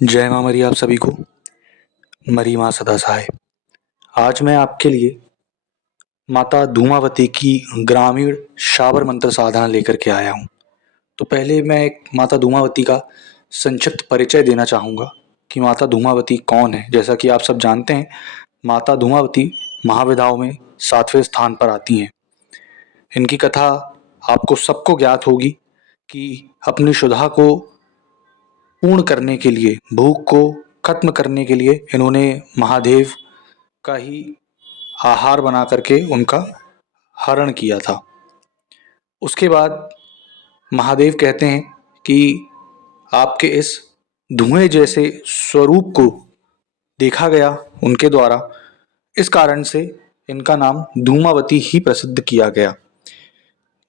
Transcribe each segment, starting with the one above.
जय माँ मरी आप सभी को। मरी माँ सदा सहाय। आज मैं आपके लिए माता धूमावती की ग्रामीण शाबर मंत्र साधना लेकर के आया हूँ। तो पहले मैं एक माता धूमावती का संक्षिप्त परिचय देना चाहूँगा कि माता धूमावती कौन है। जैसा कि आप सब जानते हैं, माता धूमावती महाविदाओं में 7वें स्थान पर आती हैं। इनकी कथा आपको सबको ज्ञात होगी कि अपनी क्षुधा को पूर्ण करने के लिए, भूख को खत्म करने के लिए इन्होंने महादेव का ही आहार बना करके उनका हरण किया था। उसके बाद महादेव कहते हैं कि आपके इस धुएं जैसे स्वरूप को देखा गया उनके द्वारा, इस कारण से इनका नाम धूमावती ही प्रसिद्ध किया गया।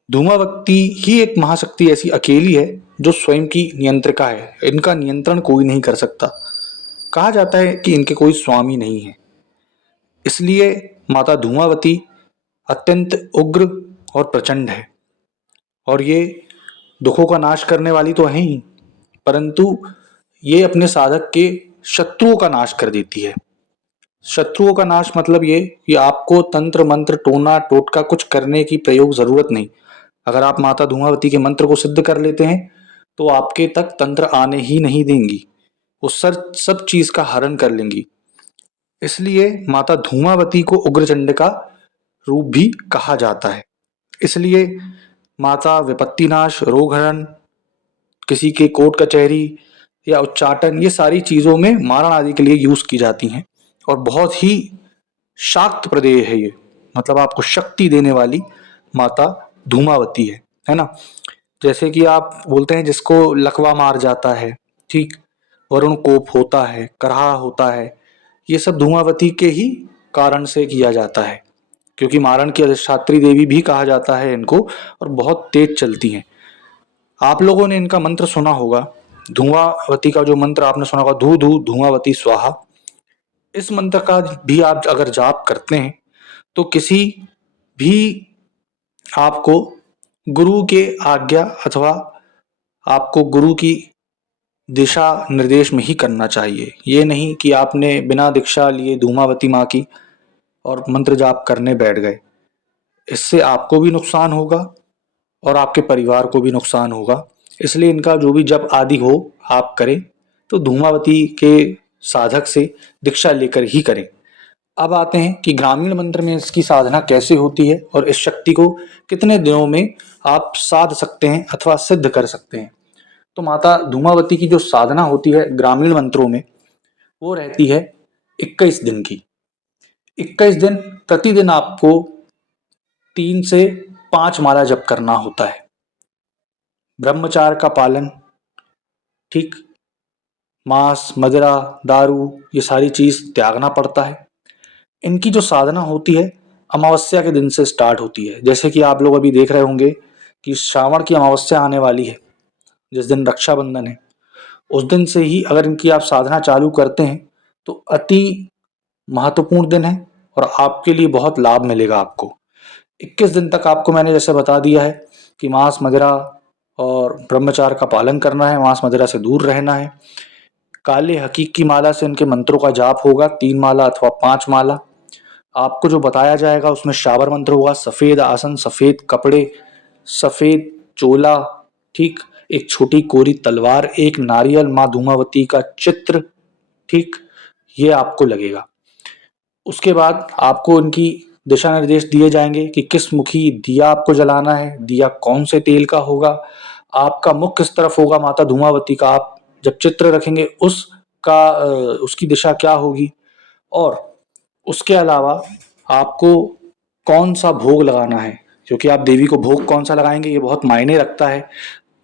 धूमावती ही एक महाशक्ति ऐसी अकेली है जो स्वयं की नियंत्रिका है। इनका नियंत्रण कोई नहीं कर सकता। कहा जाता है कि इनके कोई स्वामी नहीं है। इसलिए माता धूमावती अत्यंत उग्र और प्रचंड है, और ये दुखों का नाश करने वाली तो है ही, परंतु ये अपने साधक के शत्रुओं का नाश कर देती है। शत्रुओं का नाश मतलब ये कि आपको तंत्र मंत्र टोना टोटका कुछ करने की प्रयोग जरूरत नहीं। अगर आप माता धूमावती के मंत्र को सिद्ध कर लेते हैं तो आपके तक तंत्र आने ही नहीं देंगी। वो सब चीज का हरण कर लेंगी। इसलिए माता धूमावती को उग्रचंडिका रूप भी कहा जाता है। इसलिए माता विपत्तिनाश, रोग हरण, किसी के कोर्ट कचहरी या उच्चाटन, ये सारी चीजों में मारण आदि के लिए यूज की जाती हैं। और बहुत ही शाक्त प्रदेय है ये, मतलब आपको शक्ति देने वाली माता धूमावती है ना। जैसे कि आप बोलते हैं जिसको लकवा मार जाता है, ठीक, वरुण कोप होता है, करहा होता है, ये सब धूमावती के ही कारण से किया जाता है। क्योंकि मारण की अधिष्ठात्री देवी भी कहा जाता है इनको, और बहुत तेज चलती हैं। आप लोगों ने इनका मंत्र सुना होगा, धुआंवती का जो मंत्र आपने सुना होगा, धू धू धुआंवती स्वाहा। इस मंत्र का भी आप अगर जाप करते हैं तो किसी भी आपको गुरु के आज्ञा अथवा आपको गुरु की दिशा निर्देश में ही करना चाहिए। ये नहीं कि आपने बिना दीक्षा लिए धूमावती माँ की और मंत्र जाप करने बैठ गए। इससे आपको भी नुकसान होगा और आपके परिवार को भी नुकसान होगा। इसलिए इनका जो भी जप आदि हो आप करें तो धूमावती के साधक से दीक्षा लेकर ही करें। अब आते हैं कि ग्रामीण मंत्र में इसकी साधना कैसे होती है और इस शक्ति को कितने दिनों में आप साध सकते हैं अथवा सिद्ध कर सकते हैं। तो माता धूमावती की जो साधना होती है ग्रामीण मंत्रों में, वो रहती है 21 दिन की। 21 दिन प्रतिदिन आपको 3 से 5 माला जप करना होता है। ब्रह्मचार्य का पालन, ठीक, मांस मदिरा दारू ये सारी चीज त्यागना पड़ता है। इनकी जो साधना होती है अमावस्या के दिन से स्टार्ट होती है। जैसे कि आप लोग अभी देख रहे होंगे कि श्रावण की अमावस्या आने वाली है, जिस दिन रक्षाबंधन है, उस दिन से ही अगर इनकी आप साधना चालू करते हैं तो अति महत्वपूर्ण दिन है और आपके लिए बहुत लाभ मिलेगा आपको। 21 दिन तक आपको मैंने जैसे बता दिया है कि मांस मदिरा और ब्रह्मचार्य का पालन करना है, मांस मदिरा से दूर रहना है। काले हकीक की माला से इनके मंत्रों का जाप होगा, 3 माला अथवा 5 माला। आपको जो बताया जाएगा उसमें शाबर मंत्र होगा, सफेद आसन, सफेद कपड़े, सफेद चोला, ठीक, एक छोटी कोरी तलवार, एक नारियल, माँ धूमावती का चित्र, ठीक, ये आपको लगेगा। उसके बाद आपको इनकी दिशा निर्देश दिए जाएंगे कि किस मुखी दिया आपको जलाना है, दिया कौन से तेल का होगा, आपका मुख किस तरफ होगा माता धूमावती का, आप जब चित्र रखेंगे उसका उसकी दिशा क्या होगी, और उसके अलावा आपको कौन सा भोग लगाना है, क्योंकि आप देवी को भोग कौन सा लगाएंगे ये बहुत मायने रखता है।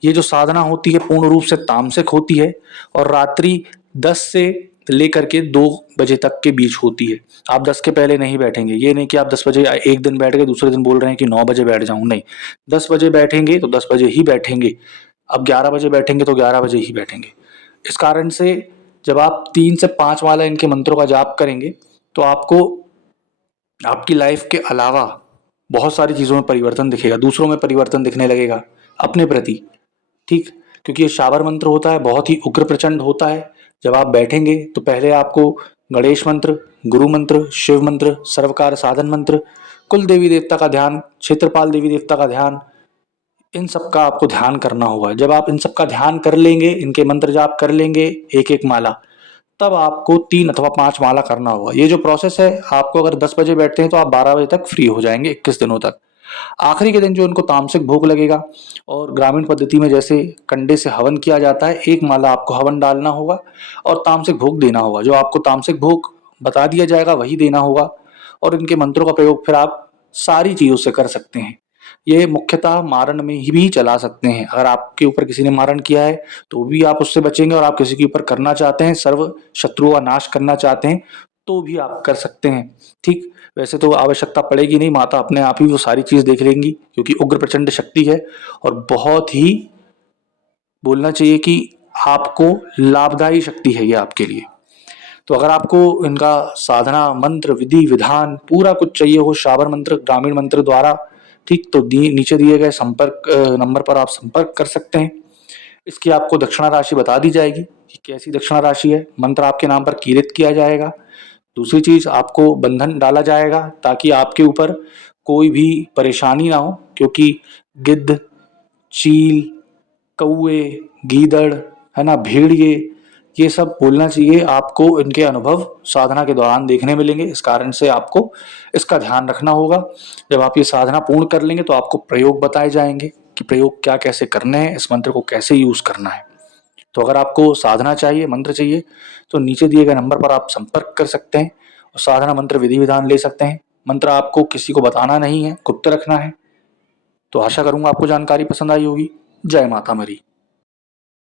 ये जो साधना होती है पूर्ण रूप से तामसिक होती है और रात्रि 10 से लेकर के 2 बजे तक के बीच होती है। आप 10 के पहले नहीं बैठेंगे। ये नहीं कि आप 10 बजे एक दिन बैठ गए, दूसरे दिन बोल रहे हैं कि 9 बजे बैठ जाऊं, नहीं। 10 बजे बैठेंगे तो 10 बजे ही बैठेंगे। अब 11 बजे बैठेंगे तो 11 बजे ही बैठेंगे। इस कारण से जब आप 3 से 5 वाला इनके मंत्रों का जाप करेंगे तो आपको आपकी लाइफ के अलावा बहुत सारी चीज़ों में परिवर्तन दिखेगा, दूसरों में परिवर्तन दिखने लगेगा अपने प्रति, ठीक, क्योंकि ये शाबर मंत्र होता है, बहुत ही उग्र प्रचंड होता है। जब आप बैठेंगे तो पहले आपको गणेश मंत्र, गुरु मंत्र, शिव मंत्र, सर्वकार साधन मंत्र, कुल देवी देवता का ध्यान, क्षेत्रपाल देवी देवता का ध्यान, इन सब का आपको ध्यान करना होगा। जब आप इन सब का ध्यान कर लेंगे, इनके मंत्र जाप कर लेंगे एक एक माला, तब आपको 3 अथवा 5 माला करना होगा। ये जो प्रोसेस है, आपको अगर 10 बजे बैठते हैं तो आप 12 बजे तक फ्री हो जाएंगे 21 दिनों तक। आखिरी के दिन जो उनको तामसिक भोग लगेगा, और ग्रामीण पद्धति में जैसे कंडे से हवन किया जाता है, एक माला आपको हवन डालना होगा और तामसिक भोग देना होगा। जो आपको तामसिक भोग बता दिया जाएगा वही देना होगा, और इनके मंत्रों का प्रयोग फिर आप सारी चीजों से कर सकते हैं। ये मुख्यतः मारण में ही भी चला सकते हैं। अगर आपके ऊपर किसी ने मारण किया है तो भी आप उससे बचेंगे, और आप किसी के ऊपर करना चाहते हैं, सर्व शत्रुओं का नाश करना चाहते हैं, तो भी आप कर सकते हैं। ठीक, वैसे तो आवश्यकता पड़ेगी नहीं, माता अपने आप ही वो सारी चीज देख लेंगी, क्योंकि उग्र प्रचंड शक्ति है और बहुत ही बोलना चाहिए कि आपको लाभदायी शक्ति है ये आपके लिए। तो अगर आपको इनका साधना मंत्र विधि विधान पूरा कुछ चाहिए हो शाबर मंत्र ग्रामीण मंत्र द्वारा, ठीक, तो नीचे दिए गए संपर्क नंबर पर आप संपर्क कर सकते हैं। इसकी आपको दक्षिणा राशि बता दी जाएगी कि कैसी दक्षिणा राशि है। मंत्र आपके नाम पर कीर्तित किया जाएगा। दूसरी चीज, आपको बंधन डाला जाएगा ताकि आपके ऊपर कोई भी परेशानी ना हो, क्योंकि गिद्ध, चील, कौए, गीदड़, है ना, भेड़िए, ये सब बोलना चाहिए आपको इनके अनुभव साधना के दौरान देखने मिलेंगे। इस कारण से आपको इसका ध्यान रखना होगा। जब आप ये साधना पूर्ण कर लेंगे तो आपको प्रयोग बताए जाएंगे कि प्रयोग क्या कैसे करने हैं, इस मंत्र को कैसे यूज करना है। तो अगर आपको साधना चाहिए, मंत्र चाहिए, तो नीचे दिए गए नंबर पर आप संपर्क कर सकते हैं और साधना मंत्र विधि विधान ले सकते हैं। मंत्र आपको किसी को बताना नहीं है, गुप्त रखना है। तो आशा करूंगा आपको जानकारी पसंद आई होगी। जय माता मरी।